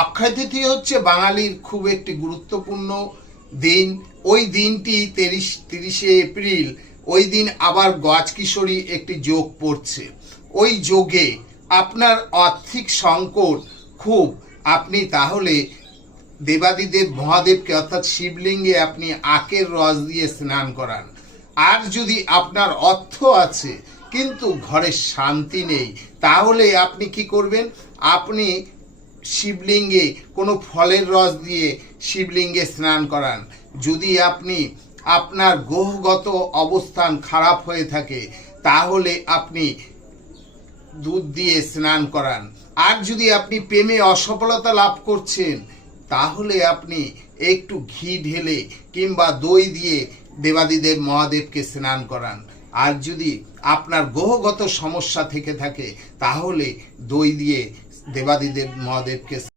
অক্ষয় তৃতীয়া হচ্ছে বাঙালির খুব একটি গুরুত্বপূর্ণ দিন। ওই দিনটি 30শে এপ্রিল, ওই দিন আবার গজকিশোরী একটি যোগ পড়ছে। ওই যোগে আপনার আর্থিক সংকট খুব, আপনি তাহলে দেবাদিদেব মহাদেবকে অর্থাৎ শিবলিঙ্গে আপনি আখের রস দিয়ে স্নান করান। আর যদি আপনার অর্থ আছে কিন্তু ঘরে শান্তি নেই, তাহলে আপনি কি করবেন, আপনি শিবলিঙ্গে কোনো ফলের রস দিয়ে শিবলিঙ্গে স্নান করান। যদি আপনি আপনার গ্রহগত অবস্থান খারাপ হয়ে থাকে, তাহলে আপনি দুধ দিয়ে স্নান করান। আর যদি আপনি প্রেমে অসফলতা লাভ করছেন, তাহলে আপনি একটু ঘি ঢেলে কিংবা দই দিয়ে দেবাদিদেব মহাদেবকে স্নান করান। আর যদি আপনার গ্রহগত সমস্যা থেকে থাকে, তাহলে দই দিয়ে দেবাদিদেব মহাদেবকে